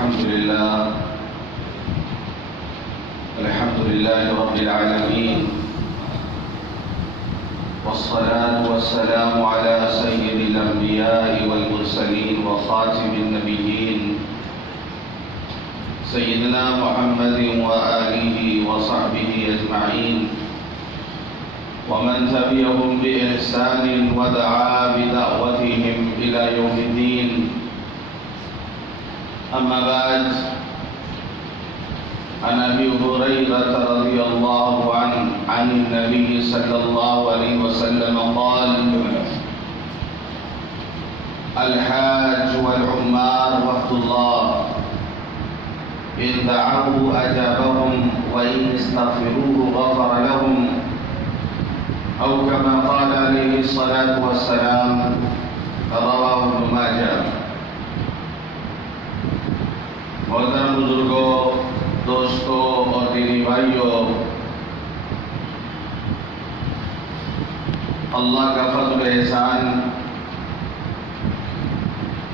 الحمد لله رب العالمين، والصلاة والسلام على سيد الأنبياء والمرسلين وخاتم النبيين سيدنا محمد وآله وصحبه أجمعين، ومن تبعهم بإحسان ودعا بدعوتهم إلى يوم الدين. أما بعد، عن أبي هريرة رضي الله عنه عن النبي صلى الله عليه وسلم قال: الحاج والعمار وفد الله، إن دعوه أجابهم وإن استغفروه غفر لهم، أو كما قال عليه الصلاة والسلام. رواه ابن ماجہ. محترم بزرگوں، دوستوں اور دینی بھائیوں، اللہ کا فضل احسان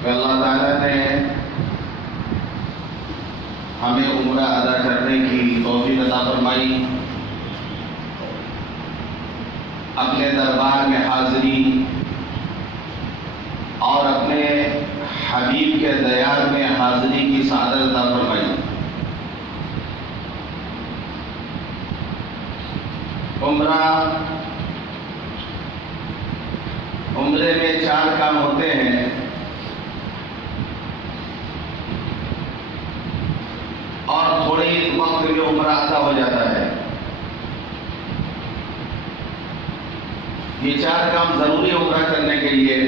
کہ اللہ تعالیٰ نے ہمیں عمرہ ادا کرنے کی توفیق عطا فرمائی، اپنے دربار میں حاضری اور اپنے حبیب کے دیار میں حاضری کی سعادت عطا فرمائی. عمرے میں 4 کام ہوتے ہیں. اور تھوڑے ہی وقت میں عمرہ ادا ہو جاتا ہے. یہ 4 کام ضروری عمرہ کرنے کے لیے.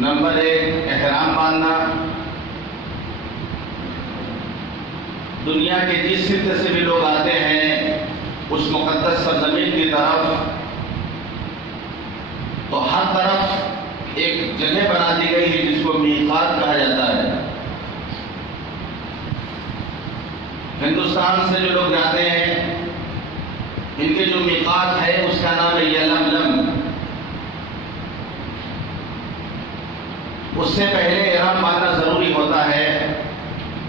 نمبر 1، احرام باندھنا. دنیا کے جس خطے سے بھی لوگ آتے ہیں اس مقدس سرزمین کی طرف، تو ہر طرف ایک جگہ بنا دی گئی ہے جس کو میقات کہا جاتا ہے. ہندوستان سے جو لوگ جاتے ہیں ان کے جو میقات ہے اس کا نام ہے یلملم. اس سے پہلے احرام باندھنا ضروری ہوتا ہے،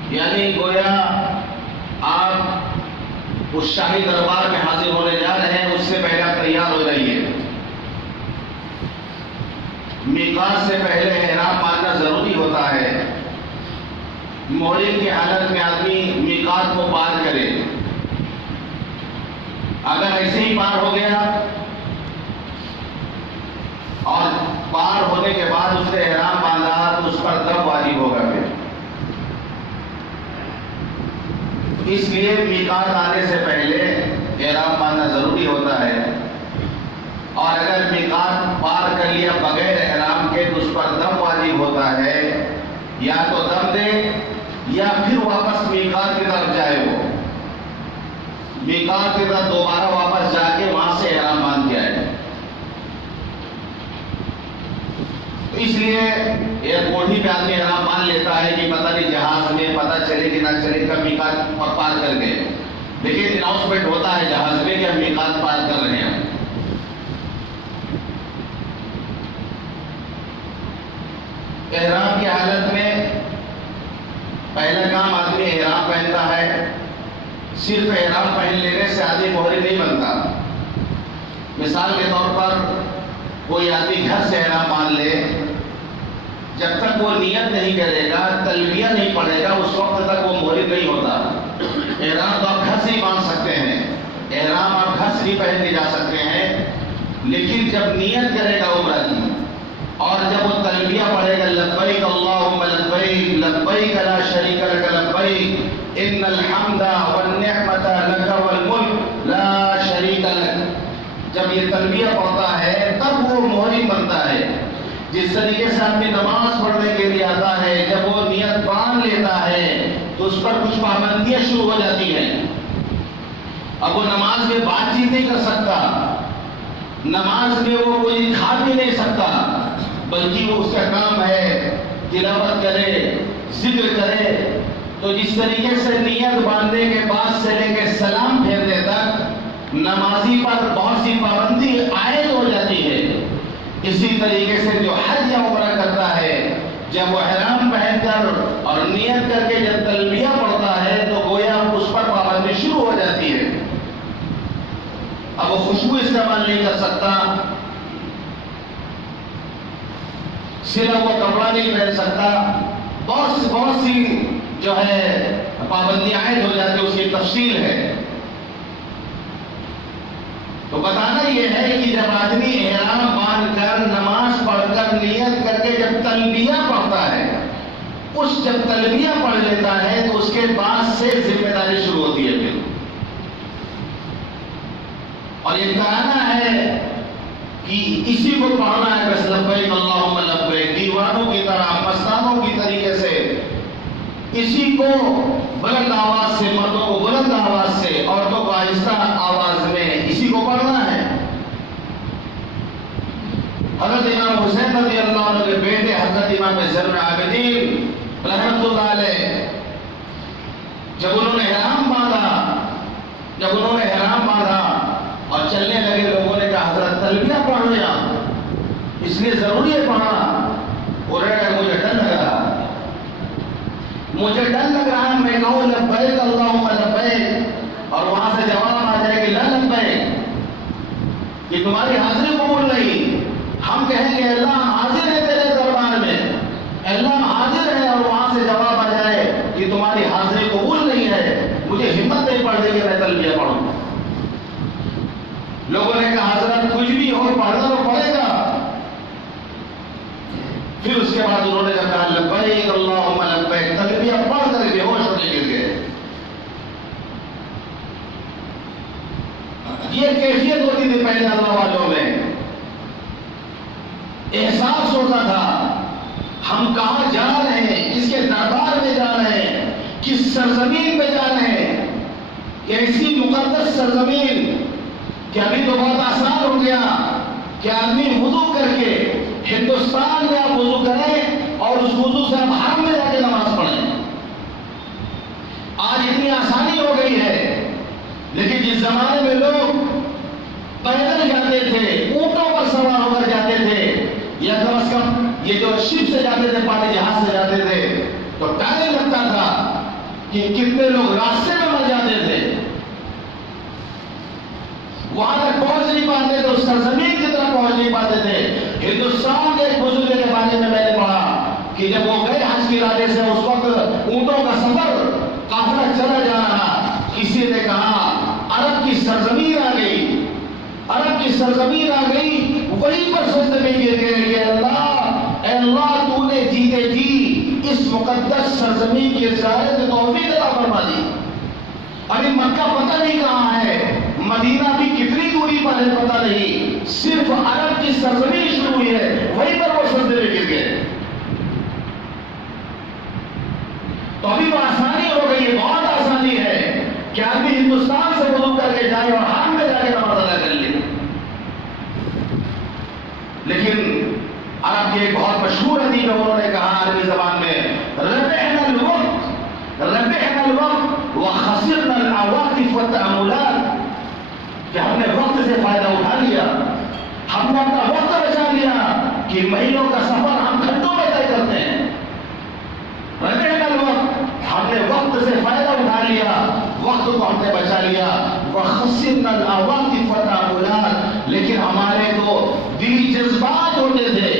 یعنی گویا آپ اس شاہی دربار میں حاضر ہونے جا رہے ہیں، اس سے پہلے آپ تیار ہو جائیے. میقات سے پہلے احرام باندھنا ضروری ہوتا ہے. محرم کی حالت میں آدمی میقات کو پار کرے. اگر ایسے ہی پار ہو گیا اور پار ہونے کے بعد اس نے احرام باندھا تو اس پر دم واجب ہوگا. اس لیے میقات آنے سے پہلے احرام باندھنا ضروری ہوتا ہے. اور اگر میقات پار کر لیا بغیر احرام کے تو اس پر دم واجب ہوتا ہے. یا تو دم دے یا پھر واپس میقات کی طرف جائے. وہ میقات کی طرف دوبارہ واپس جا کے وہاں سے احرام باندھ کے آئے. اس لیے ایئرپورٹ ہی پہ آدمی احرام باندھ لیتا ہے کہ پتہ نہیں جہاز میں پتہ چلے کہ نہ چلے کب میقات پار کر گئے. لیکن اناؤنسمنٹ ہوتا ہے جہاز میں کہ ہم میقات پار کر رہے ہیں. احرام کی حالت میں پہلا کام آدمی احرام پہنتا ہے. صرف احرام پہن لینے سے آدمی محرم نہیں بنتا. مثال کے طور پر کوئی آدمی گھر سے احرام باندھ لے، جب تک وہ نیت نہیں کرے گا، تلبیہ نہیں پڑھے گا، اس وقت تک وہ محرم نہیں ہوتا. احرام تو آپ گھر سے ہی باندھ سکتے ہیں، احرام آپ گھر سے ہی پہن کے جا سکتے ہیں. لیکن جب نیت کرے گا عمرہ کی اور جب وہ تلبیہ پڑھے گا، لبیک اللہم لبیک لبیک لا شریک لک لبیک ان الحمد والنعمت لک والملک لا شریک لک، جب یہ تلبیہ پڑھتا ہے تب وہ محرم بنتا ہے. جس طریقے سے آدمی نماز پڑھنے کے لیے آتا ہے، جب وہ نیت باندھ لیتا ہے تو اس پر کچھ پابندیاں شروع ہو جاتی ہیں. اب وہ نماز میں بات چیت نہیں کر سکتا، نماز میں وہ کوئی کھا بھی نہیں سکتا، بلکہ وہ اس کا کام ہے تلاوت کرے، ذکر کرے. تو جس طریقے سے نیت باندھنے کے بعد سے لے کے سلام پھیرنے تک نمازی پر بہت سی پابندی عائد ہو جاتی ہے، اسی طریقے سے جو حج یا عمرہ کرتا ہے جب وہ احرام پہن کر اور نیت کر کے جب تلبیہ پڑھتا ہے تو گویا اس پر پابندی شروع ہو جاتی ہے. اب وہ خوشبو استعمال نہیں کر سکتا، سلا وہ کپڑا نہیں پہن سکتا، بہت سی جو ہے پابندیاں عائد ہو جاتی، اس کی تفصیل ہے. تو بتانا یہ ہے کہ جب آدمی احرام باندھ کر نماز پڑھ کر نیت کر کے جب تلبیہ پڑھتا ہے، جب تلبیہ پڑھ لیتا ہے تو اس کے بعد سے ذمہ داری شروع ہوتی ہے پھر. اور یہ کہنا ہے کہ اسی کو پڑھنا ہے بس لبیک اللہم لبیک، دیوانوں کی طرح مستانوں کی طریقے سے اسی کو بلند آواز سے، مردوں کو بلند آواز سے، عورتوں کو آہستہ آواز میں اسی کو پڑھنا ہے. حضرت امام حسین رضی اللہ عنہ کے بیٹے حضرت امام زین العابدین رحمۃ اللہ علیہ جب انہوں نے احرام باندھا اور چلنے لگے، لوگوں نے کہا حضرت تلبیہ پڑھ لیا، اس لیے ضروری ہے پڑھنا. مجھے ڈر لگ رہا ہے میں کہوں لبیک اللہم لبیک اور وہاں سے جواب آ جائے کہ لا لبیک، یہ تمہاری حاضری قبول نہیں. ہم کہیں گے اللہ حاضر ہے تیرے دربار میں، اللہ حاضر ہے، اور وہاں سے جواب آ جائے کہ تمہاری حاضری قبول نہیں ہے، مجھے ہمت نہیں پڑ رہی کہ میں تلبیہ پڑھوں. لوگوں نے کہا حضرت کچھ بھی ہو پڑھنا تو پڑے گا. پھر اس کے بعد انہوں نے کہا لبیک اللہم لبیک، تلبیہ پڑھ کر بے ہوش ہونے گر گئے. یہ کیفیت ہوتی تھی پہلے اللہ والوں میں، احساس ہوتا تھا ہم کہاں جا رہے ہیں، کس کے دربار میں جا رہے ہیں، کس سرزمین میں جا رہے ہیں. ایسی مقدس سرزمین کہ ابھی تو بہت آسان ہو گیا کہ آدمی وضو کر کے ہندوستان میں آپ وضو کریں اور اس وضو سے آپ حرم میں جا کے نماز پڑھیں. آج اتنی آسانی ہو گئی ہے، لیکن جس زمانے میں لوگ پیدل جاتے تھے، اونٹوں پر سوار ہو کر جاتے تھے، یا کم از کم یہ جو شپ سے جاتے تھے، پانی جہاز سے جاتے تھے، تو ٹائم لگتا تھا کہ کتنے لوگ راستے میں مر جاتے تھے، وہاں تک پہنچ نہیں پاتے تھے، اس سرزمین کی طرف پہنچ نہیں پاتے تھے. ہندوستان کے ایک بزرگ کے بارے میں نے پڑھا کہ جب وہ گئے حج کے ارادے سے، اس وقت اونٹوں کا سفر قافلہ چلا جا رہا، کسی نے کہا عرب کی سرزمین آ گئی، عرب کی سرزمین آ گئی. وہیں پر سجدے میں گر گئے کہ اے اللہ تو نے جیتے جی اس مقدس سرزمین کی زیارت توفیق عطا فرما دی. ابھی مکہ پتہ نہیں کہاں ہے، مدینہ بھی کتنی دوری پر ہے پتہ نہیں، صرف عرب کی سرزمین شروع ہوئی ہے، وہیں پر وہ سجدے میں گر گئے. تو ابھی تو آسانی ہو گئی ہے، بہت آسانی ہے کہ آدمی ہندوستان سے وضو کر کے جائے اور حرم میں جا کے نماز ادا کر لے. لیکن عرب کی ایک بہت مشہور ادیب ہے، انہوں نے کہا عربی زبان میں ربحنا الوقت وخسرنا العواطف والتأملات، کہ ہم نے وقت سے فائدہ اٹھا لیا، ہم نے اپنا وقت بچا لیا کہ مہینوں کا سفر ہم گھنٹوں میں طے کرتے ہیں. ربحنا الوقت، ہم نے وقت سے فائدہ اٹھا لیا، وقت کو ہم نے بچا لیا. وخسرنا العواطف والتأملات، لیکن ہمارے تو دلی جذبات ہوتے تھے،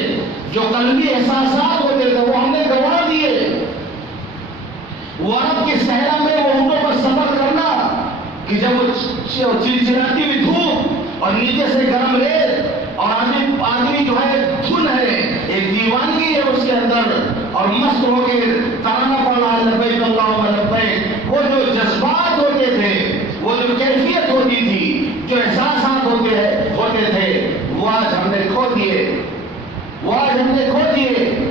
جو قلبی احساسات ہوتے تھے، وہ ہم نے گنوا دیے. وہ عرب کے صحرا میں وہ اونٹوں پر سفر کرنا کہ جب وہ چلچلاتی ہوئی دھوپ اور نیچے سے گرم ریت اور آدمی جو ہے دھن ہے، ایک دیوانگی ہے اس کے اندر، اور مست ہو کے ترانہ پڑھ رہا ہے لبیک اللہم لبیک. وہ جو جذبات ہوتے تھے، وہ جو کیفیت ہوتی تھی، جو احساسات ہوتے تھے، وہ آج ہم نے کھو دیے.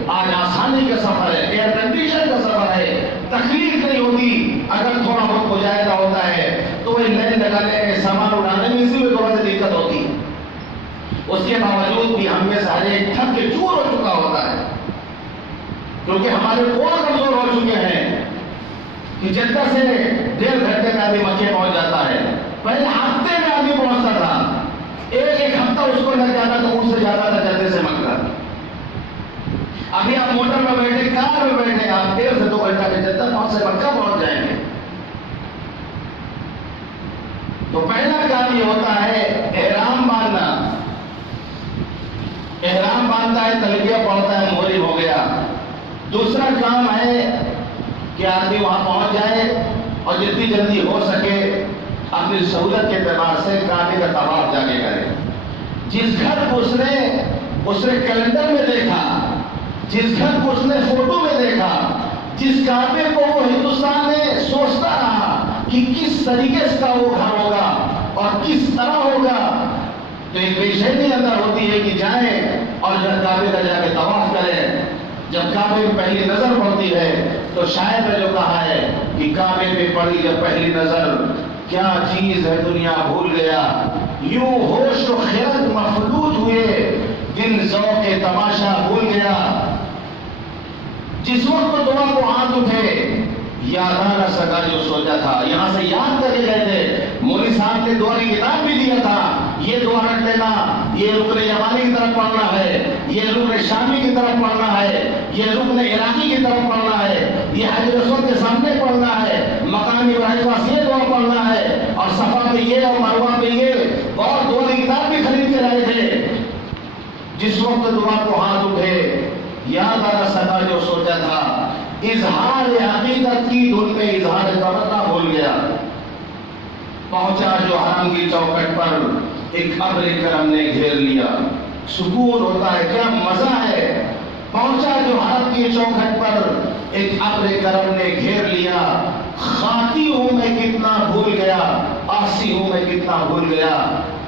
آج آسانی کا سفر ہے، ایئر کنڈیشن کا سفر ہے، تکلیف نہیں ہوتی. اگر تھوڑا بہت مجاہدہ ہوتا ہے تو وہ لائن لگانے میں، سامان اٹھانے میں اسی میں تھوڑا سی دقت ہوتی. اس کے باوجود بھی ہم میں سے ہر ایک تھک کے چور ہو چکا ہوتا ہے، کیونکہ ہمارے کوڑ کمزور ہو چکے ہیں کہ جدہ سے 1.5 گھنٹے میں آدمی مکے پہنچ جاتا ہے. پہلے ہفتے میں آدمی پہنچتا تھا، ایک ہفتہ اس کو لگ جاتا تو اونٹ سے جاتا تھا جدے سے مکہ. ابھی آپ موٹر میں بیٹھے، کار میں بیٹھے، آپ 1.5 سے 2 گھنٹہ میں جدہ پہنچ سے مکہ پہنچ جائیں گے۔ تو پہلا کام یہ ہوتا ہے احرام باندھنا۔ احرام باندھتا ہے، تلبیہ پڑھتا ہے، محرم ہو گیا۔ دوسرا کام ہے کہ آدمی وہاں پہنچ جائے اور جتنی جلدی ہو سکے اپنی سہولت کے اعتبار سے کعبے کا طواف جا کے کرے۔ جس گھر کو اس نے کیلنڈر میں دیکھا، جس گھر کو اس نے فوٹو میں دیکھا، جس کعبے کو وہ ہندوستان میں سوچتا رہا کہ کس طریقے کا وہ گھر ہوگا اور کس طرح ہوگا، تو ایک بے چینی اندر ہوتی ہے کہ جائیں اور جب کعبے کا جا کے طواف کریں۔ جب کعبے پہ پہلی نظر پڑتی ہے تو شاید نے جو کہا ہے کہ کعبے پہ پڑی جب پہلی نظر، کیا چیز ہے دنیا بھول گیا، یوں ہوش و خرد مفلوٹ ہوئے، دن ذوق تماشا بھول گیا۔ جس وقت دعا کو ہاتھ اٹھے، یاد آ نہ سکا جو سوچا تھا، یہاں سے یاد کر کے گئے تھے، مولوی صاحب نے دعا کی کتاب بھی دیا تھا، یہ دعا رکھ لینا، یہ رکن یمانی کی طرف پڑھنا ہے، یہ رکن شامی کی طرف پڑھنا ہے، یہ رکن عراقی کی طرف پڑھنا ہے، یہ حجر اسود کے سامنے پڑھنا ہے، مقام ابراہیم پاس یہ دعا پڑھنا ہے، اور صفا پہ یہ اور مروہ پہ یہ، اور دعا کی کتاب بھی خرید کے لائے تھے۔ جس وقت دعا کو ہاتھ اٹھے، یاد آ نہ سکا جو سوچا تھا، اظہار حقیقت کی دھن میں اظہار تمنا بھول گیا۔ پہنچا جو حرم کی چوکھٹ پر، ایک ابر کرم نے گھیر لیا۔ سکون ہوتا ہے، کیا مزہ ہے۔ پہنچا جو حرم کی چوکھٹ پر، ایک ابر کرم نے گھیر لیا۔ خاطی ہوں میں کتنا بھول گیا، آسی ہوں میں کتنا بھول گیا،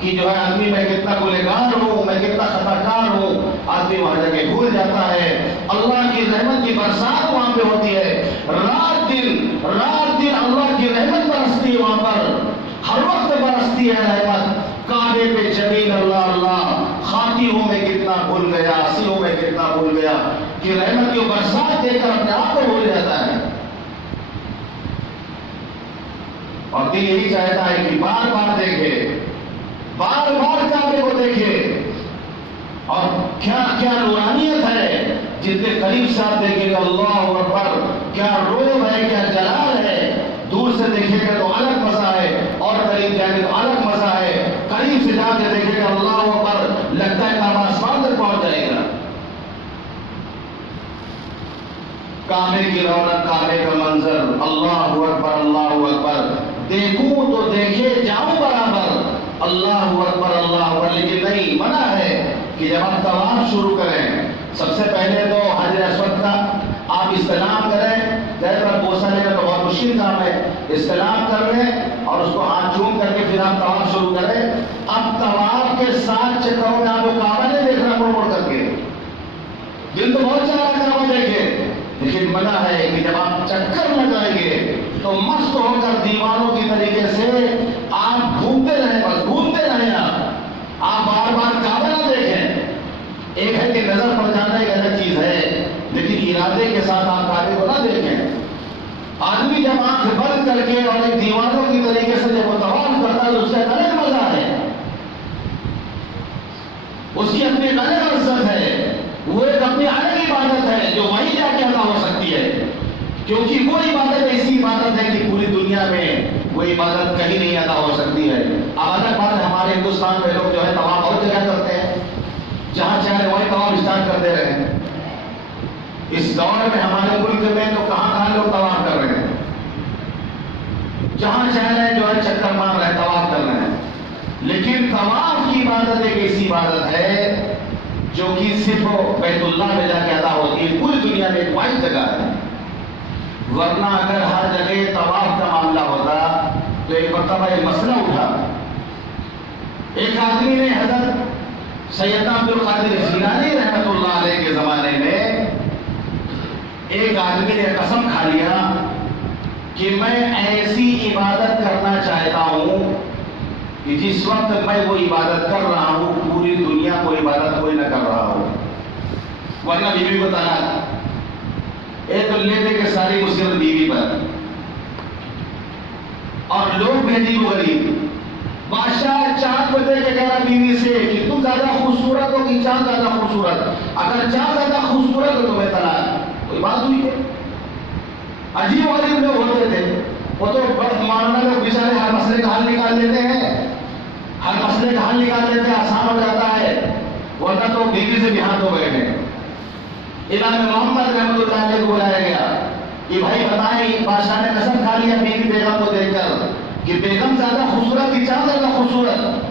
کہ جو ہے آدمی میں کتنا گنہگار ہوں، میں کتنا خطاکار ہوں، آدمی وہاں جا کے بھول جاتا ہے۔ اللہ کی رحمت کی برسات وہاں پہ ہوتی ہے، رات دن اللہ کی رحمت برستی ہے وہاں پر، ہر وقت برستی ہے رحمت۔ کعبے پہ جمیل اللہ اللہ، خاطی ہوں میں کتنا بھول گیا، آسی ہوں میں کتنا بھول گیا، کہ رحمت کی برسات دیکھ کر اپنے آپ کو بھول جاتا ہے۔ اور دل یہی چاہتا ہے کہ بار بار دیکھے، بار بار کعبے کو دیکھے، اور کیا کیا نورانیت ہے، جتنے قریب سے آپ دیکھیں گے اللہ اکبر، کیا روب ہے، کیا جلال ہے۔ دور سے دیکھیں گے تو الگ مزہ ہے، اور قریب جائیں گے تو الگ مزہ ہے۔ قریب سے جا کے دیکھیں گے اللہ اکبر، لگتا ہے کہ آسمان تک پہنچ جائے گا۔ کعبے کی رونق، کعبے کا منظر، اللہ اکبر اللہ اکبر، دیکھوں تو دیکھے جاؤں برابر، اللہ اکبر اللہ اکبر، لیکن نہیں، منع ہے کہ جب آپ طواف شروع کریں، سب سے پہلے تو حجر اسود کا آپ استلام کریں۔ جیسے آپ بوسہ لینا تو بہت مشکل کام ہے، استلام کر لیں اور اس کو ہاتھ چوم کر کے پھر آپ طواف شروع کریں۔ اب طواف کے 7 چکروں میں آپ کو کعبہ نہیں دیکھنا مڑ مڑ کر کے، دل تو بہت چاہ رہا کعبہ دیکھے، لیکن منع ہے کہ جب آپ چکر لگائیں گے تو مست ہو کر دیوانوں کی طریقے سے آپ گھومتے رہیں، بس گھومتے رہیں، آپ بار بار کعبہ نہ دیکھیں۔ ایک ہے کہ نظر پڑ جانا ایک الگ چیز ہے، لیکن ارادے کے ساتھ آپ کعبے کو نہ دیکھیں۔ آدمی جب آنکھ بند کر کے اور ایک دیوانوں کی طریقے سے جب وہ طواف کرتا ہے تو اس کا ایک الگ مزہ ہے، اس کی اپنی الگ عزت ہے، وہ ایک اپنی الگ عبادت ہے جو وہیں جا کے ادا ہو سکتی ہے، کیونکہ وہ عبادت ایسی عبادت ہے کہ پوری دنیا میں وہ عبادت کہیں نہیں ادا ہو سکتی ہے۔ اب الگ بات ہے ہمارے ہندوستان میں لوگ جو ہے طواف بہت جگہ کرتے ہیں، جہاں چاہے وہیں طواف اسٹارٹ کرتے رہے۔ اس دور میں ہمارے ملک میں تو کہاں کہاں لوگ طواف کر رہے ہیں، جہاں چاہے جو ہے چکر مار رہے ہیں، طواف کر رہے ہیں، لیکن طواف کی عبادت ایک ایسی عبادت ہے جو کہ صرف بیت اللہ میں جا کے ادا ہوتی ہے، پوری دنیا میں ایک واحد جگہ ہے۔ ورنہ اگر ہر جگہ طواف کا معاملہ ہوتا تو ایک مرتبہ ایک مسئلہ اٹھا، ایک آدمی نے حضرت سیدنا عبد القادر جیلانی رحمۃ اللہ علیہ کے زمانے میں ایک آدمی نے قسم کھا لیا کہ میں ایسی عبادت کرنا چاہتا ہوں کہ جس وقت میں وہ عبادت کر رہا ہوں پوری دنیا کو عبادت کوئی نہ کر رہا ہو، ورنہ بیوی کو طلاق، ایک لینے کے ساری مصیبت بیوی پر، اور لوگ بھیجی وہ غریب بادشاہ چاند پہ دے کے کہہ رہا بیوی سے کہ تم زیادہ خوبصورت ہو کہ چاند زیادہ خوبصورت، اگر چاند زیادہ خوبصورت ہو تو میں طلاق۔ کوئی بات ہوئی ہے؟ عجیب غریب لوگ ہوتے تھے، وہ تو مولانا لوگ بیچارے ہر مسئلے کا حل نکال لیتے ہیں، ہر مسئلے کا حل نکال لیتے ہیں، آسان ہو جاتا ہے، ورنہ تو بیوی سے بھی ہاتھ ہو گئے ہیں۔ امام محمد رحمۃ اللہ علیہ کو بلایا گیا کہ بھائی بتائیں، بادشاہ نے قسم کھا لیا بیوی بیگم کو دیکھ کر کہ بیگم زیادہ خوبصورت کی چاند زیادہ خوبصورت؟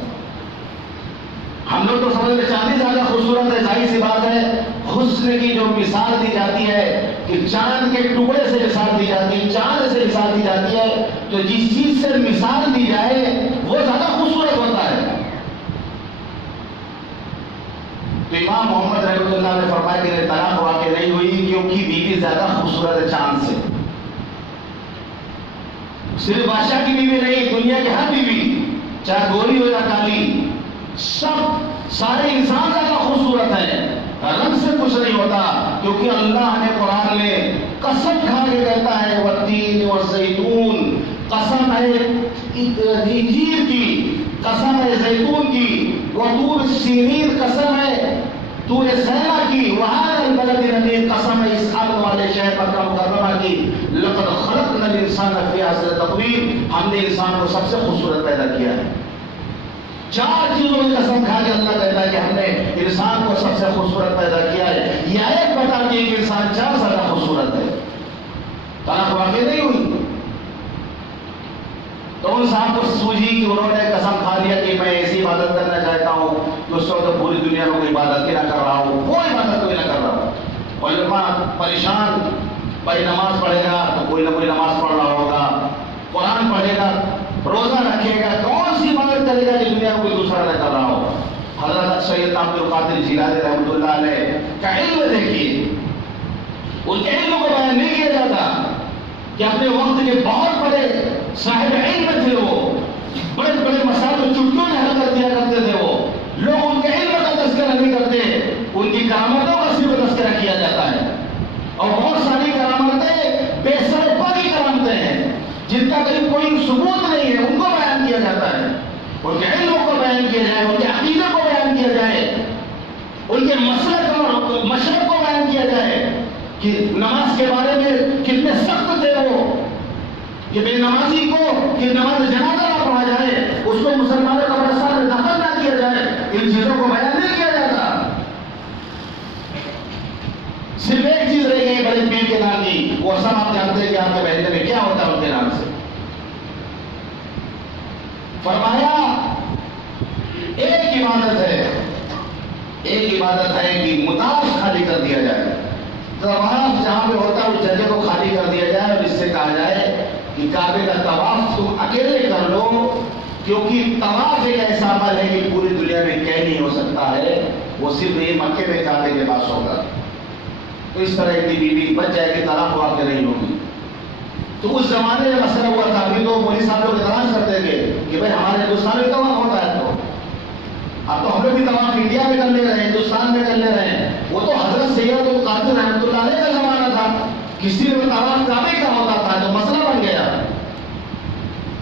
ہم لوگ تو سمجھتے چاندی زیادہ خوبصورت ہے، ظاہر سی بات ہے، حسن کی جو مثال دی جاتی ہے کہ چاند کے ٹکڑے سے مثال دی جاتی ہے، چاند سے مثال دی جاتی ہے، تو جس چیز سے مثال دی جائے وہ زیادہ خوبصورت ہوتا ہے۔ تو امام محمد رحمۃ اللہ نے فرمایا کہ طلاق واقع نہیں ہوئی کیونکہ بیوی زیادہ خوبصورت ہے چاند سے۔ صرف بادشاہ کی بیوی نہیں، دنیا کی ہر بیوی، چاہے گوری ہو یا کالی، سارے انسان زیادہ خوبصورت ہیں، رنگ سے کچھ نہیں ہوتا، کیونکہ اللہ نے قرآن میں قسم کھا کے کہتا ہے والتین والزیتون، قسم ہے انجیر کی، قسم ہے زیتون کی، وطور سینین، قسم ہے طور سینا کی، وہذا البلد الامین، قسم ہے اس ارض والے شہر مکہ مکرمہ کی، لقد خلقنا الانسان فی احسن تقویم، ہم نے انسان کو سب سے خوبصورت پیدا کیا ہے۔ چار چیزوں کی قسم کھا کے اللہ کہتا ہے کہ ہم نے انسان کو سب سے خوبصورت پیدا کیا ہے، یا ایک بتاتی ہے کہ انسان چار زیادہ خوبصورت ہے۔ طلاق واقع نہیں ہوئی تو ان صاحب کو سوجھی کہ انہوں نے قسم کھا لیا کہ میں ایسی عبادت کرنا چاہتا ہوں کہ اس وقت پوری دنیا میں کوئی عبادت کی نہ کر رہا ہوں، کوئی عبادت کوئی نہ کر رہا ہوں۔ علماء پریشان، بھائی نماز پڑھے گا تو کوئی نہ کوئی نماز پڑھ رہا ہوگا، قرآن پڑھے گا، روزہ رکھے گا، کون سی عبادت کرے گا کہ دنیا میں کوئی دوسرا نہ کر رہا ہو۔ حضرت سید عبد القادر جیلانی رحمۃ اللہ علیہ کا علم دیکھیے، ان کے علم کو بیان نہیں کیا جاتا کہ اپنے وقت کے بہت بڑے صاحب علم تھے، وہ بڑے بڑے مسائل چٹکیوں میں حل کر دیا کرتے تھے، وہ لوگ ان کے علم کا تذکرہ نہیں کرتے، ان کی کرامتوں کا صرف تذکرہ کیا جاتا ہے، اور بہت ساری کرامتیں بے سرپا کی کرامتیں ہیں جن کا کہیں کوئی ثبوت نہیں ہے، ان کو بیان کیا جاتا ہے، ان کے علم کو بیان کیا جائے، ان کے عقیدے کو بیان کیا جائے، ان کے مسلک اور مشرق کو بیان کیا جائے کہ نماز کے بارے میں کتنے سخت تھے وہ، کہ بے نمازی کو کہ نماز جنازہ نہ پڑھا جائے، اس کو مسلمانوں کا قبرستان میں دفن نہ کیا جائے، ان چیزوں کو بیان نہیں کیا جاتا۔ صرف ایک چیز رہی ہے بڑے پیر کے نام کی، وہ سب آپ جانتے ہیں کہ آپ کے بہنے میں کیا ہوتا ہے ان کے نام سے۔ فرمایا ایک عبادت ہے کہ مطاف خالی کر دیا جائے، طواف جہاں پہ ہوتا ہے اس جگہ کو خالی کر دیا جائے، اور اس سے کہا جائے کہ کعبے کا طواف تم اکیلے کر لو، کیونکہ طواف ایک ایسا عمل ہے کہ پوری دنیا میں کہیں نہیں ہو سکتا ہے، وہ صرف یہ مکے میں کعبے کے پاس ہوگا۔ تو اس طرح کی بیوی بچ جائے کہ طلاق واقع نہیں ہوگی۔ تو اس زمانے میں مسئلہ ہوا تھا، ابھی تو مولوی صاحب لوگ اعتراض کرتے تھے کہ بھائی ہمارے ہندوستان میں طواف ہوتا ہے، تو اب تو ہم لوگ بھی طواف انڈیا میں کر لے رہے ہیں، ہندوستان میں کر لے رہے ہیں، وہ تو حضرت سید القادر رحمۃ اللہ علیہ کا زمانہ تھا، کسی میں طواف کعبے کا ہوتا تھا تو مسئلہ بن گیا۔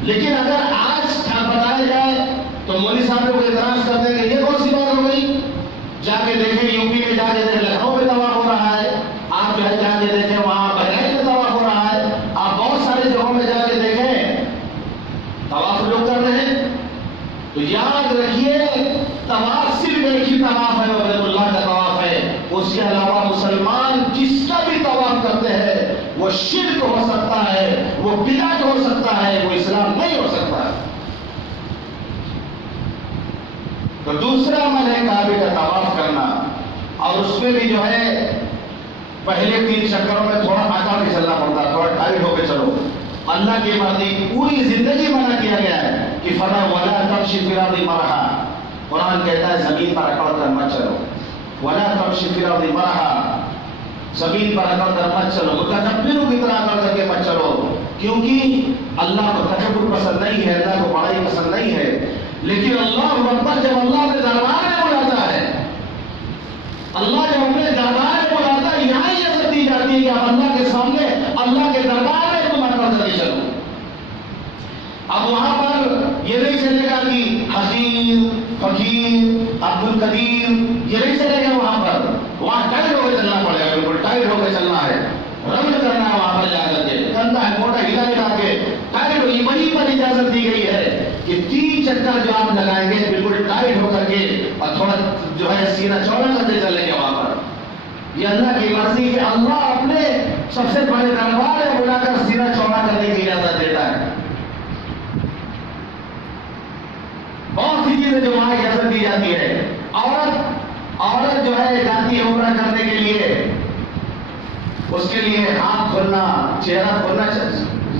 لیکن اگر آج بتایا جائے تو مولوی صاحب لوگ اعتراض کرتے ہیں کہ یہ کون سی بات ہو گئی، جا کے دیکھیں یو پی میں، جا کے دیکھیں لکھنؤ میں طواف ہو رہا ہے، آپ جو ہے جا کے دیکھیں وہاں بہرائچ میں طواف ہو رہا ہے، آپ بہت ساری جگہوں میں جا کے دیکھیں طواف لوگ کر رہے ہیں۔ تو یاد رکھیے طواف صرف ایک ہی طواف ہے، وہ بیت اللہ کا طواف ہے، اس کے علاوہ مسلمان جس کا بھی طواف کرتے ہیں وہ شرک ہو سکتا ہے، وہ بدعت ہو سکتا ہے، وہ اسلام نہیں ہو سکتا ہے۔ تو دوسرا عمل ہے کعبے کا طواف کرنا، اور اس میں بھی جو ہے پہلے 3 چکروں میں تھوڑا آگا کے چلنا پڑتا، تھوڑا ٹائٹ ہو کے چلو، اللہ کی مرضی پوری زندگی منع کیا گیا ہے کہ فرمایا ولا تمشی فی الارض مرحا، قرآن کہتا ہے زمین پر اکڑ کر مت چلو، ولا تمشی فی الارض مرحا، زمین پر اکڑ کر مت چلو، متکبروں کی طرح اکڑ کر کے مت چلو، کیونکہ اللہ کو تکبر پسند نہیں ہے، اللہ کو بڑائی پسند نہیں ہے۔ لیکن اللہ اکبر جب اللہ اپنے دربار میں بلاتا ہے، اللہ جب اپنے دربار میں بلاتا ہے، یہاں یہ عزت دی جاتی ہے کہ آپ اللہ کے سامنے اللہ کے دربار میں تم اکڑ کر کے چلو۔ اب وہاں پر یہ نہیں چلے گا کہ حکیم، فقیر، عبد القدیر، یہ نہیں چلے گا وہاں پر، وہاں ٹائٹ ہو کے چلنا پڑے گا، بالکل ٹائٹ ہو کے چلنا ہے۔ چکر جو آپ لگائیں گے بالکل ٹائٹ ہو کر کے اور تھوڑا جو ہے سینہ چوڑا کرتے چلیں گے وہاں پر، یہ اللہ کی مرضی کہ اللہ اپنے سب سے بڑے دربار میں بلا کر سینہ چوڑا کرنے کی اجازت دیتا ہے۔ بہت سی چیزیں جو وہاں اجازت دی جاتی ہے۔ عورت جو ہے جاتی ہے عمرہ کرنے کے لیے، اس کے لیے ہاتھ کھولنا چہرہ کھولنا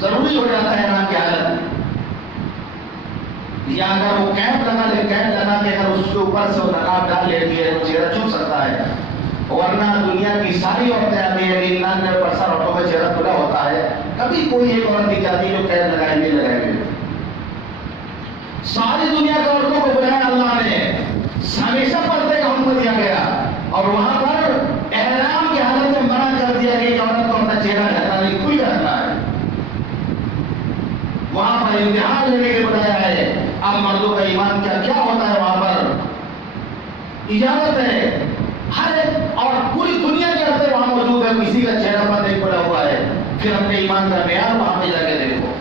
ضروری ہو جاتا ہے احرام کی حالت میں، یا اگر وہ کیپ لگا کے اگر اس کے اوپر سے وہ نقاب ڈال لیتی ہے تو چہرہ چھپ سکتا ہے، ورنہ دنیا کی ساری عورتیں آتی ہیں 99% عورتوں کا چہرہ کھلا ہوتا ہے، کبھی کوئی ایک عورت دی جاتی ہے جو کیپ لگائیں گے۔ ساری دنیا کی عورتوں کو بلایا اللہ نے، ہمیشہ پردے کا حکم دیا گیا، اور وہاں پر احرام کی حالت میں منع کر دیا گیا کہ عورت کو اپنا چہرہ ڈھکنا نہیں، کھل رکھنا ہے۔ وہاں پر امتحان لینے کے بلایا ہے۔ اب مردوں کا ایمان کیا ہوتا ہے، وہاں پر اجازت ہے ہر ایک، اور پوری دنیا کے اندر وہاں موجود ہے، کسی کا چہرہ پر نہیں کھلا ہوا ہے، پھر اپنے ایمان کا معیار وہاں پہ جا کے دیکھو۔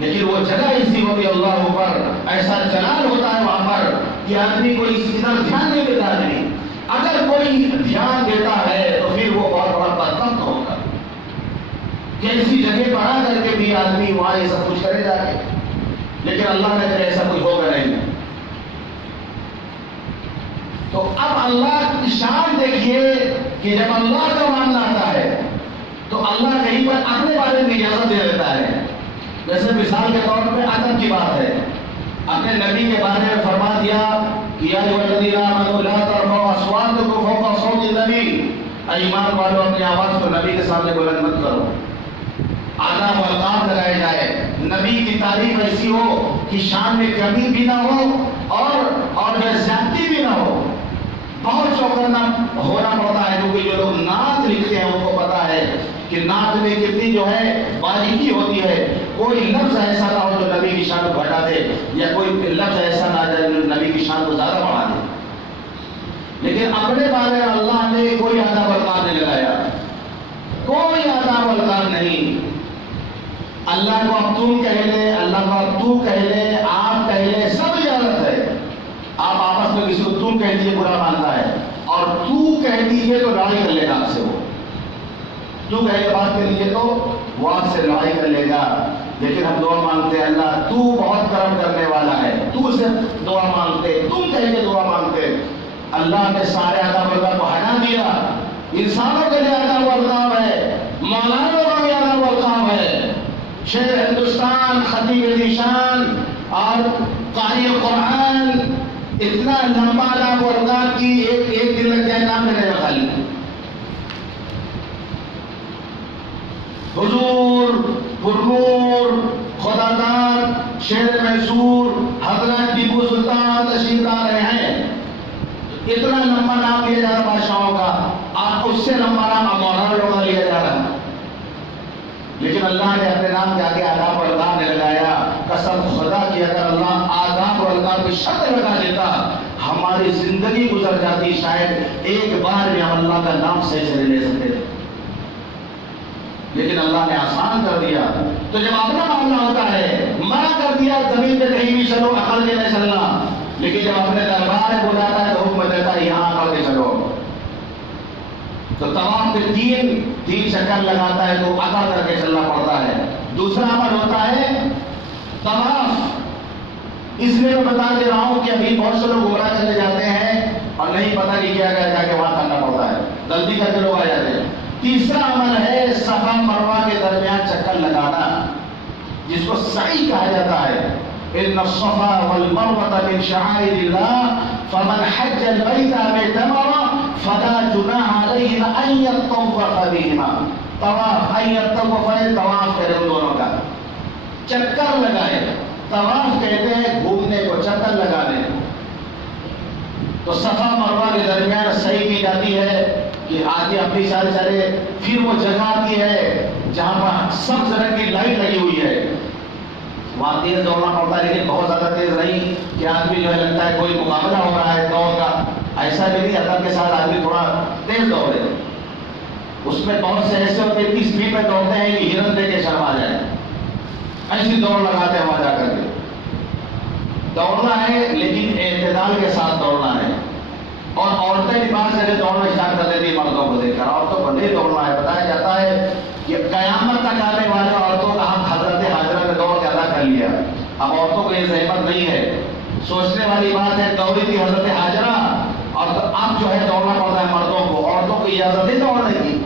لیکن وہ جگہ ایسی ہوتی ہے اللہ اوپر، ایسا جلال ہوتا ہے وہاں پر کہ آدمی کوئی ادھر دھیان نہیں دیتا آدمی، اگر کوئی دھیان دیتا ہے تو پھر وہ بہت بڑا بدبخت ہوگا کہ ایسی جگہ پر آ کر کے بھی آدمی وہاں یہ سب کچھ کرے جا کے، لیکن اللہ نے کرے ایسا کوئی ہوگا نہیں۔ تو اب اللہ کی شان دیکھیے کہ جب اللہ کا معاملہ آتا ہے تو اللہ کہیں پر اپنے بارے میں اجازت دے دیتا ہے۔ جیسے مثال کے طور پہ ادب کی بات ہے، اپنے نبی کے بارے میں فرما دیا کہ یا ایھا الذین آمنوا لا ترفعوا اصواتکم فوق صوت النبی، ایمان والو اپنی آواز کو نبی کے سامنے بلند مت کرو، آداب و القاب لگائے جائے، نبی کی تعریف ایسی ہو کہ شان میں کمی بھی نہ ہو اور زیادتی بھی نہ ہو۔ بہت چوکنا ہونا پڑتا ہے، کیونکہ جو لوگ نعت لکھتے ہیں ان کو پتا ہے کہ نعت میں کتنی جو ہے باریکی ہوتی ہے، کوئی لفظ ایسا نہ ہو جو نبی کی شان کو گھٹا دے، یا کوئی لفظ ایسا نہ جائے جو نبی کی شان کو زیادہ بڑھا دے۔ لیکن اپنے بارے میں اللہ نے کوئی آداب القاب نہیں لگایا، کوئی آداب القاب نہیں۔ اللہ کو اب تم کہہ لے، اللہ کو اب تو کہہ لے، آپ کہہ لے، سب اجازت ہے۔ آپ آپس میں کسی کو تم کہہ دیجیے برا مانتا ہے، اور تو کہہ دیجیے تو لڑائی کر لے گا آپ سے، وہ تو کہہ کے بات کر لیجیے تو وہ آپ سے لڑائی کر لے گا۔ لیکن ہم دعا مانگتے ہیں اللہ تو بہت کرم کرنے والا ہے، تو سے دعا مانگتے، تم کہہ کے دعا مانگتے۔ اللہ نے سارے آداب القاب کو ہٹا دیا، انسانوں کے لیے آداب القاب ہے، مولانا کا بھی آداب القاب ہے۔ شیخ ہندوستان، خطیب ذیشان اور قاری قرآن، اتنا لمبا آداب القاب کی ایک دن لگ جائے نام لینے میں خالی۔ حضور پرنور خدا داد شیر میسور حضرت ٹیپو سلطان تشریف لا رہے ہیں، اتنا لمبا نام لیا جا رہا بادشاہوں کا، اور اس سے لمبا نام اموروں کا لیا جا رہا، لیکن اللہ نے اپنے نام کے آگے آداب القاب نے لگایا۔ قسم خدا کی اگر اللہ آداب القاب کی شرط لگا دیتا ہماری زندگی گزر جاتی، شاید ایک بار بھی ہم اللہ کا نام صحیح سے نہیں لے سکتے، لیکن اللہ نے آسان کر دیا۔ تو جب اپنا معاملہ ہوتا ہے منع کر دیا زمین پہ کہیں بھی چلو، عقل کے نہیں چلنا، لیکن جب اپنے دربار میں بلاتا ہے تو حکم دیتا ہے یہاں عقل کے چلو۔ تو طواف پہ تین چکر لگاتا ہے تو عقل کر کے چلنا پڑتا ہے۔ دوسرا عمل ہوتا ہے طواف، اس لیے میں بتا دے رہا ہوں کہ ابھی بہت سے لوگ عمرہ کرنے جاتے ہیں اور نہیں پتہ نہیں کیا جا کے وہاں کرنا پڑتا ہے، غلطی کر کے لوگ آ جاتے ہیں۔ تیسرا عمل ہے صفا مروہ کے درمیان چکر لگانا، جس کو سعی کہا جاتا ہے۔ ان الصفا والمروہ من شعائر اللہ فمن حج البیت او اعتمر فلا جناح علیہ ان یطوف بہما۔ طواف، ان یطوف طواف کرے ان دونوں کا، چکر لگائے، طواف کہتے ہیں گھومنے کو، چکر لگانے کو۔ تو صفا مروہ کے درمیان صحیح کی جاتی ہے کہ آگے اپنی چال چلے، پھر وہ جگہ آتی ہے جہاں پر سبز رنگ کی لائٹ لگی ہوئی ہے، وہاں تیز دوڑنا پڑتا ہے، لیکن بہت زیادہ تیز نہیں کہ آدمی جو ہے لگتا ہے کوئی مقابلہ ہو رہا ہے دوڑ کا، ایسا بھی نہیں، ادب کے ساتھ آدمی تھوڑا تیز دوڑے۔ اس میں بہت سے ایسے ہوتے ہیں کہ اسپیڈ میں دوڑتے ہیں کہ ہرن دے کے شرما جائے، ایسی دوڑ لگاتے ہیں وہاں جا کر کے۔ دوڑنا ہے لیکن اعتدال کے ساتھ دوڑنا ہے. اور عورتیں بھی بعض جگہ دوڑنا اسٹارٹ کر دیتی مردوں کو دیکھ کر. عورتوں کو نہیں دوڑنا ہے. بتایا جاتا ہے کہ قیامت تک آنے والے عورتوں کا حق حضرت حاجرہ نے دوڑ کے ادا کر لیا. اب عورتوں کو یہ زحمت نہیں ہے. سوچنے والی بات ہے دوڑی تھی حضرت حاجرہ اور اب جو ہے دوڑنا پڑتا ہے مردوں کو. عورتوں کو اجازت نہیں دوڑنے کی.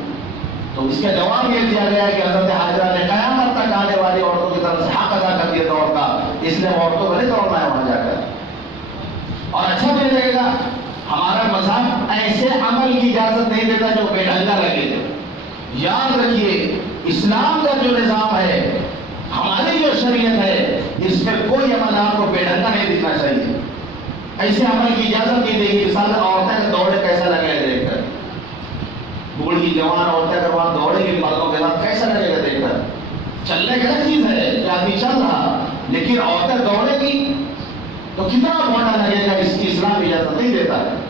تو اس کا جواب یہ دیا گیا کہ حضرت حاجرہ نے قیامت تک آنے والی عورتوں کی طرف سے حق ادا کر دیا دوڑ کا, اس لیے عورتوں کو نہیں دوڑنا ہے وہاں جا کر. اور اچھا بھی لگے گا. ہمارا مذہب ایسے عمل کی اجازت نہیں دیتا جو بے ڈھنگا لگے. یاد رکھیے اسلام کا جو نظام ہے, ہماری جو شریعت ہے, اس میں کوئی عمل آپ کو بے ڈھنگا نہیں دکھنا چاہیے. ایسے عمل کی اجازت نہیں دے گی. مثال عورتیں دوڑے کیسا لگے گا دیکھ کر, بوڑھی جوان عورتیں اگر وہاں دوڑے گی مردوں کے ساتھ کیسا لگے گا دیکھ کر. چلنے کی الگ چیز ہے کہ آدمی چل رہا, لیکن عورتیں دوڑے گی تو کتنا بھونا لگے گا. اس کی اسلام اجازت نہیں دیتا ہے.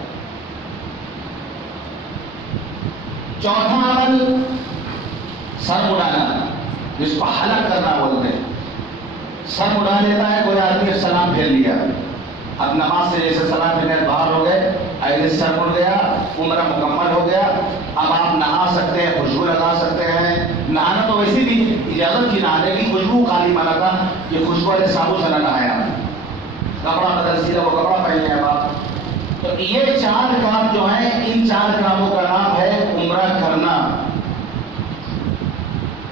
چوتھا عمل سر اڑانا, جس کو حلق کرنا بولتے ہیں. سر اڑا لیتا ہے کوئی آدمی, سلام پھیر لیا. اب نماز سے جیسے سلام پھیرنے باہر ہو گئے, ایسے سر اڑ گیا, عمرہ مکمل ہو گیا. اب آپ نہا سکتے ہیں, خوشبو لگا سکتے ہیں. نہانا تو ویسے بھی اجازت تھی نہانے کی, خوشبو خالی منع تھا کہ خوشبو والے صابن سے نہ نہایا. کپڑا بدل سیدھا وہ کپڑا پہن لیا آپ. تو یہ 4 کام جو ہیں, ان 4 کاموں کا نام ہے عمرہ کرنا.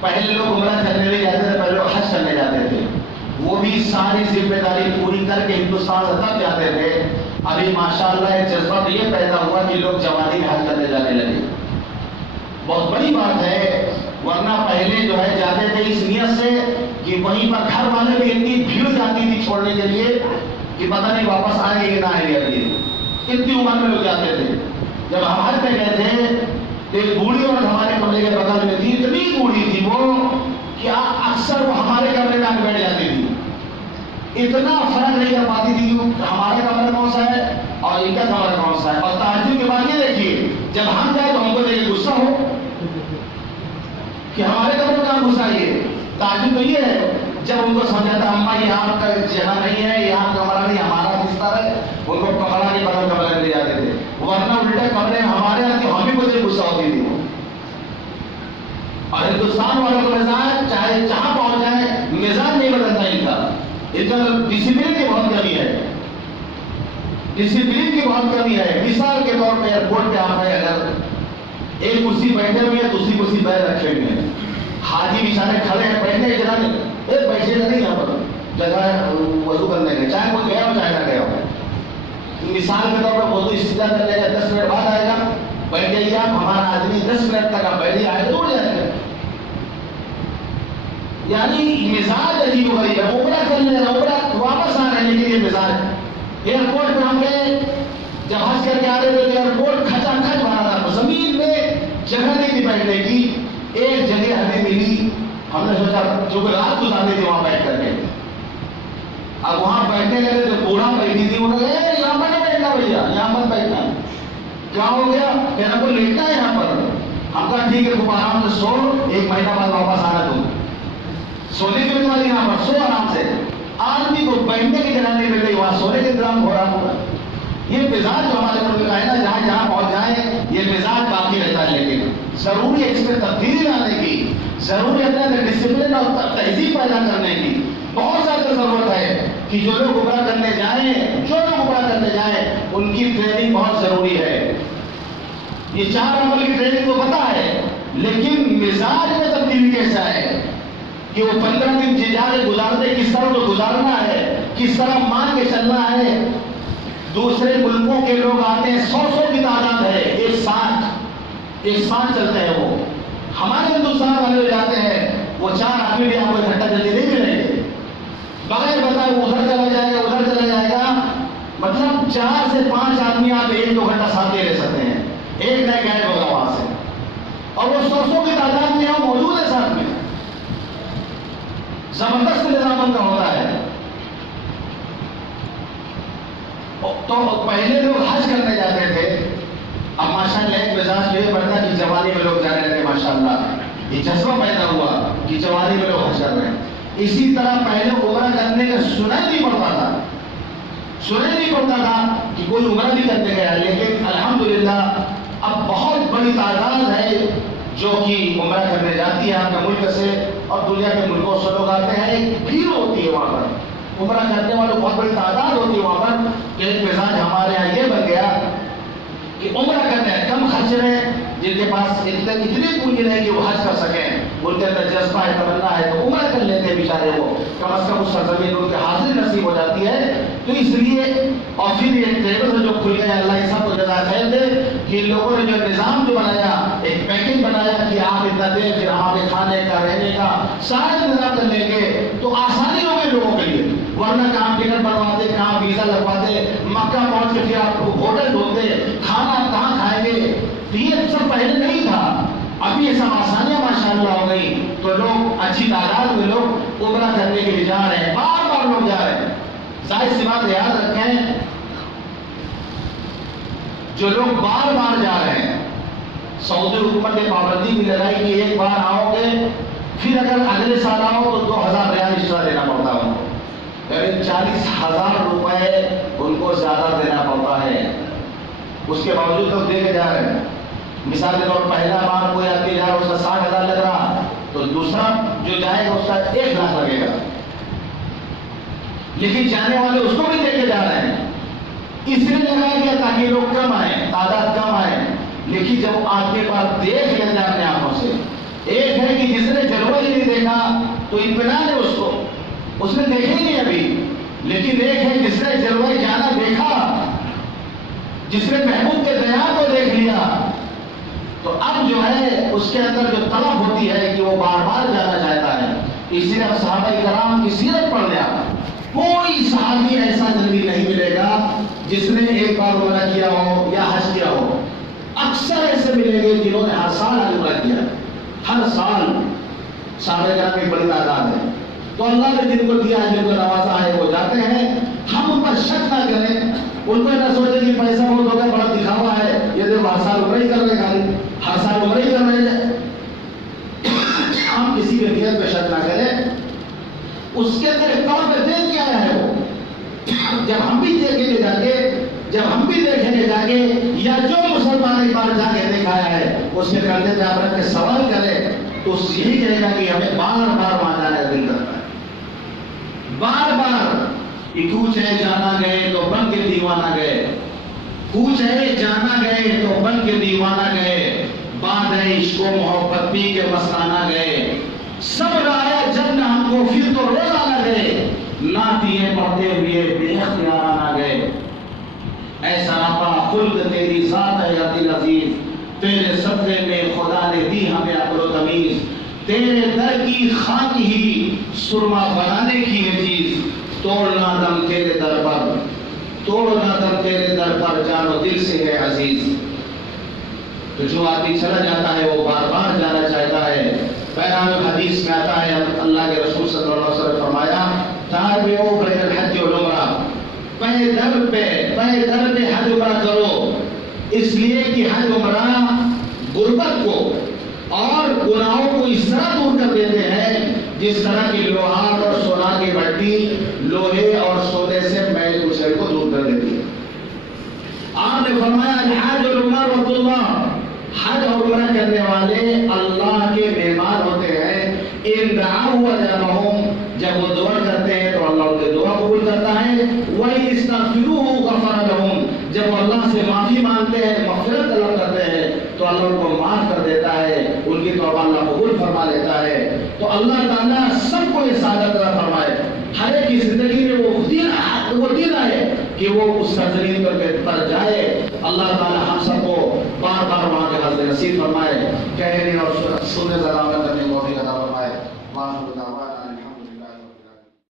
پہلے لوگ عمرہ کرنے نہیں جاتے تھے, پہلے لوگ حج کرنے جاتے تھے. وہ بھی ساری ذمہ داری پوری کر کے ہندوستان سے تب جاتے تھے. ابھی ماشاءاللہ ایک جذبہ یہ پیدا ہوا کہ لوگ جوانی میں حج کرنے جانے لگے. بہت بڑی بات ہے. ورنہ پہلے جو ہے جاتے تھے اس نیت سے کہ وہیں پر گھر والے بھی اتنی بھیڑ جاتی تھی چھوڑنے کے لیے کہ پتہ نہیں واپس آئیں گے کہ نہ آئیں گے. اتنی عمر میں لوگ جاتے تھے. جب ہم حج پہ گئے تھے ایک بوڑھی اور ہمارے کمرے کے بغل میں تھی, اتنی بوڑھی تھی وہ کہ اکثر وہ ہمارے کمرے میں آ کے بیٹھ جاتی تھی. اتنا فرق نہیں کر پاتی تھی کہ ہمارا کمرہ کون سا ہے اور ان کا کمرہ کون سا ہے. اور تعجب کی بات یہ دیکھیے, جب ہم جائے تو ہم کو دیکھ کے غصہ ہو کہ ہمارے کمرے کہاں گھس آئیے. تعجب تو یہ ہے جب ان کو سمجھاتا اماں یہ آپ کا جگہ نہیں ہے, یہاں کمرہ نہیں, ہمارا بستر ہے. ان کو کمرہ نہیں پتا, کمرے میں لے جاتے تھے. ورنہ الٹا کمرے ہمارے آتی ہم بھی مجھے غصہ ہوتی تھی. اور ہندوستان والوں کا مزاج چاہے جہاں پہنچ جائے مزاج نہیں بدلتا ان کا. ڈسپلن کی بہت کمی ہے. ڈسپلن کی بہت کمی ہے. مثال کے طور پہ ایئرپورٹ پہ آپ ہیں, اگر ایک کرسی بیٹھے ہوئے ہیں, دوسری کرسی پیر رکھے ہوئے ہیں, حاجی بیچارے کھڑے ہیں, بیٹھنے کی جگہ نہیں, بیٹھے نہیں یہاں پر جگہ وضو کرنے کے, چاہے کوئی گیا ہو چاہے نہ گیا ہو. مثال کے طور پر وضو استجا کرنے کا 10 منٹ بعد آئے گا, بیٹھ جائیے آپ. ہمارا آدمی 10 منٹ تک آپ بیٹھے آئے تو اڑ جائے گا. یعنی مزاج عجیب و غریب ہے. عمرہ کر لے رہا, عمرہ واپس آ رہے ہیں, لیکن یہ مزاج. ایئرپورٹ پہ ہم گئے, جب حج کر کے آ رہے تھے ایئرپورٹ کھچا کھچ بنا تھا, زمین میں جگہ نہیں تھی بیٹھنے کی. ایک جگہ ہمیں ملی, ہم نے سوچا جو کہ رات گزارنی تھی وہاں بیٹھ کر کے. اب وہاں بیٹھنے لگے تو بوڑھا بیٹھی تھی, انہوں نے یہاں پر نہیں بیٹھنا بھیا, یہاں پر بیٹھنا. کیا ہو گیا, کہنا کو لیٹنا ہے یہاں پر. ہم کہا ٹھیک ہے تم آرام سے سو, 1 مہینہ بعد واپس آنا. تم سونے کی بیماری یہاں پر سو آرام سے. آدمی کو بیٹھنے کی جگہ نہیں مل رہی, وہاں سونے کا انتظام ہو رہا ہوگا. یہ مزاج جو ہمارے ملک کا ہے نا, جہاں جہاں پہنچ جائیں یہ مزاج باقی رہتا ہے. لیکن ضروری ہے اس میں تبدیلی لانے کی, ضروری ہے ڈسپلن اور تہذیب پیدا کرنے کی. بہت زیادہ ضرورت ہے کہ جو لوگ عمرہ کرنے جائیں ان کی ٹریننگ بہت ضروری ہے. یہ 4 عمل کی ٹریننگ تو پتا ہے, لیکن مزاج میں تبدیلی کیسا ہے کہ وہ 15 دن جا کے گزارتے, کس طرح کو گزارنا ہے, کس طرح مان کے چلنا ہے. دوسرے ملکوں کے لوگ آتے ہیں, 100 کی تعداد ہے, ایک ساتھ چلتے ہیں. وہ ہمارے ہندوستان والے جاتے ہیں, وہ 4 آدمی بھی آپ کو اکٹھا جلدی نہیں ملیں گے. بغیر بتائے وہ ادھر چلا جائے گا. مطلب 4 سے 5 آدمی آپ 1-2 گھنٹہ ساتھ لے سکتے ہیں, ایک نئے گائب ہوگا وہاں سے. اور وہ 100 کی تعداد میں ہم موجود ہیں ساتھ میں. زبردست نظام ان کا ہوتا ہے. تو پہلے لوگ حج کرنے جاتے تھے, اب ماشاءاللہ ایک مزاج یہ بڑھتا کہ جوانی میں لوگ جا رہے تھے. ماشاءاللہ یہ جذبہ پیدا ہوا کہ جوانی میں لوگ حج کر رہے ہیں. اسی طرح پہلے عمرہ کرنے کا سنائی نہیں پڑتا تھا. سنائی نہیں پڑتا تھا کہ کوئی عمرہ بھی کرنے گیا، لیکن الحمدللہ اب بہت بڑی تعداد ہے جو کہ عمرہ کرنے جاتی ہے آپ کے ملک سے، اور دنیا کے ملکوں سے لوگ آتے ہیں، ایک بھیڑ ہوتی ہے وہاں پر، عمرہ کرنے والوں بہت بڑی تعداد ہوتی ہے وہاں پر، کہ ایک مزاج ہمارے یہاں یہ بن گیا کہ عمرہ کرنے کم خرچ رہے، جن کے پاس اتنی پونجی نہیں کہ وہ حج کر سکیں، ان کے اندر جذبہ ہے، تمنا ہے، تو عمرہ کر لیتے ہیں بیچارے، وہ کم از کم اس سرزمین ان کے حاضری نصیب ہو جاتی ہے۔ تو اس لیے اور پھر یہ ٹیبل جو کھل گئے، اللہ سب کو جزا خیر دے، کہ ان لوگوں نے جو نظام جو بنایا، ایک پیکج بنایا کہ آپ اتنا دیں، پھر ہمارے کھانے کا رہنے کا سارا انتظام کر لیں گے، تو آسانی ہو گئی لوگوں کے لیے، ورنہ کہاں ٹکٹ بنواتے، کہاں ویزا لگواتے، مکہ پہنچ کے پھر آپ ہوٹل ڈھونڈتے، کھانا کہاں کھائیں گے، تو یہ سب پہلے نہیں تھا۔ اب یہ سب آسانیاں ماشاءاللہ ہو گئی، تو لوگ اچھی تعداد میں لوگ عمرہ کرنے کے لیے جا رہے ہیں، بار بار لوگ جا رہے ہیں۔ ظاہر سی بات یاد رکھیں، جو لوگ بار بار جا رہے ہیں، سعودی حکومت نے پابندی بھی لگائی کہ ایک بار آؤ گے، پھر اگر اگلے سال آؤ تو 2000 ریال ایکسٹرا دینا پڑتا ہے ان کو، یعنی 40,000 روپے ان کو زیادہ دینا پڑتا ہے۔ اس کے باوجود لوگ دے کے جا رہے ہیں۔ مثال کے طور پہلا بار کوئی آدمی جا رہا ہے، اس کا 60,000 لگ رہا، تو دوسرا جو جائے گا اس کا 1 لاکھ لگے گا، لیکن جانے والے اس کو بھی دے کے جا رہے ہیں۔ اس لیے لگایا گیا تاکہ لوگ کم آئیں، تعداد کم آئے، لیکن جب آدمی بار دیکھ لیتے ہیں اپنے آنکھوں سے، ایک ہے کہ جس نے جلوہ ہی نہیں دیکھا تو اطمینان ہے اس کو، اس نے دیکھے ہی نہیں ابھی، لیکن ایک ہے جس نے جلوہ جانا دیکھا، جس نے محبوب کے دیار کو دیکھ لیا، تو اب جو ہے اس کے اندر جو طلب ہوتی ہے کہ وہ بار بار جانا چاہتا ہے۔ اس لیے اب صحابہ کرام کی سیرت پڑھ لیا، کوئی صحابی ایسا نبی نہیں ملے گا جس نے ایک بار عمرہ کیا ہو یا حج کیا ہو، اکثر ایسے ملیں گے جنہوں نے ہر سال عمرہ کیا، ہر سال۔ صحابہ کرام ایک بڑی تعداد ہے، تو اللہ نے جن کو دیا ہے، جن کو نوازا ہے، وہ جاتے ہیں۔ ہم ان پر شک نہ کریں، ان کو نہ سوچیں کہ پیسہ بہت ہو گیا، بڑا دکھاوا ہے، یہ دیکھو ہر سال عمرہ ہی کر رہے ہیں، ہر سال عمرہ ہی کر رہے ہیں۔ ہم کسی کے نیت پہ شک نہ کریں، اس کے اندر طلب دیکھ کے آیا ہے وہ۔ جب ہم بھی دیکھیں گے جا کے، یا جو مسلمان ایک بار جا کے دیکھایا ہے، اس کے کندھے پہ آپ رکھ کے سوال کرے، تو اس یہی کہے گا کہ ہمیں بار بار وہاں جانے کا دل کرتا ہے، بار بار۔ یہ کوچ ہے جانا گئے تو بن کے دیوانہ گئے، کوچ ہے جانا گئے تو بن کے دیوانہ گئے، بعد ہے عشق و محبت پی کے مستانہ گئے، صبر آیا جب نہ ہم کو پھر تو روزانہ گئے، نعتیں پڑھتے ہوئے بے اختیارانہ گئے۔ ایسا ناپا خلق تیری ذات ہے یا دل عزیز، تیرے صدقے میں خدا نے دی ہمیں عقل و تمیز، تیرے در کی خاک ہی سرما بنانے کی ہے چیز، توڑنا دم تیرے در پر، توڑنا دم تیرے در پر، جان و دل سے ہے عزیز۔ تو جو آدمی چلا جاتا ہے وہ بار بار جانا چاہتا ہے۔ پیغام حدیث میں آتا ہے، اللہ کے رسول صلی اللہ علیہ وسلم نے فرمایا، تابعوا بین الحج والعمرہ، پے در پہ حج عمرہ کرو، اس لیے کہ حج عمرہ غربت کو اور گناہوں کو اس طرح دور کر دیتے ہیں جس طرح کی لوہار اور سونا کی بھٹی لوہے اور سونے سے میل کچیل کو دور کر دیتی ہے۔ آپ نے فرمایا الحاج والعمرہ اللہ، حج اور عمرہ کرنے والے اللہ کے مہمان ہوتے ہیں۔ ان دعوا اجابهم، جب وہ دعا کرتے ہیں تو اللہ ان کی دعا قبول کرتا ہے۔ وَإِنِ اسْتَغْفِرُوهُ غَفَرَ لَهُمْ، جب وہ اللہ سے معافی مانگتے ہیں، مغفرت طلب کرتے ہیں تو اللہ ان کو معاف کر دیتا ہے، ان کی توبہ اللہ قبول فرما لیتا ہے۔ تو اللہ تعالیٰ سب کو یہ سعادت عطا فرمائے، ہر ایک کی زندگی میں وہ دن آئے کہ وہ اس سرزمین پر جائے۔ اللہ تعالیٰ ہم سب کو بار بار وہاں کے حضرت نصیب فرمائے، کہنے اور سننے زیادہ عمل کرنے کو بھی عطا فرمائے۔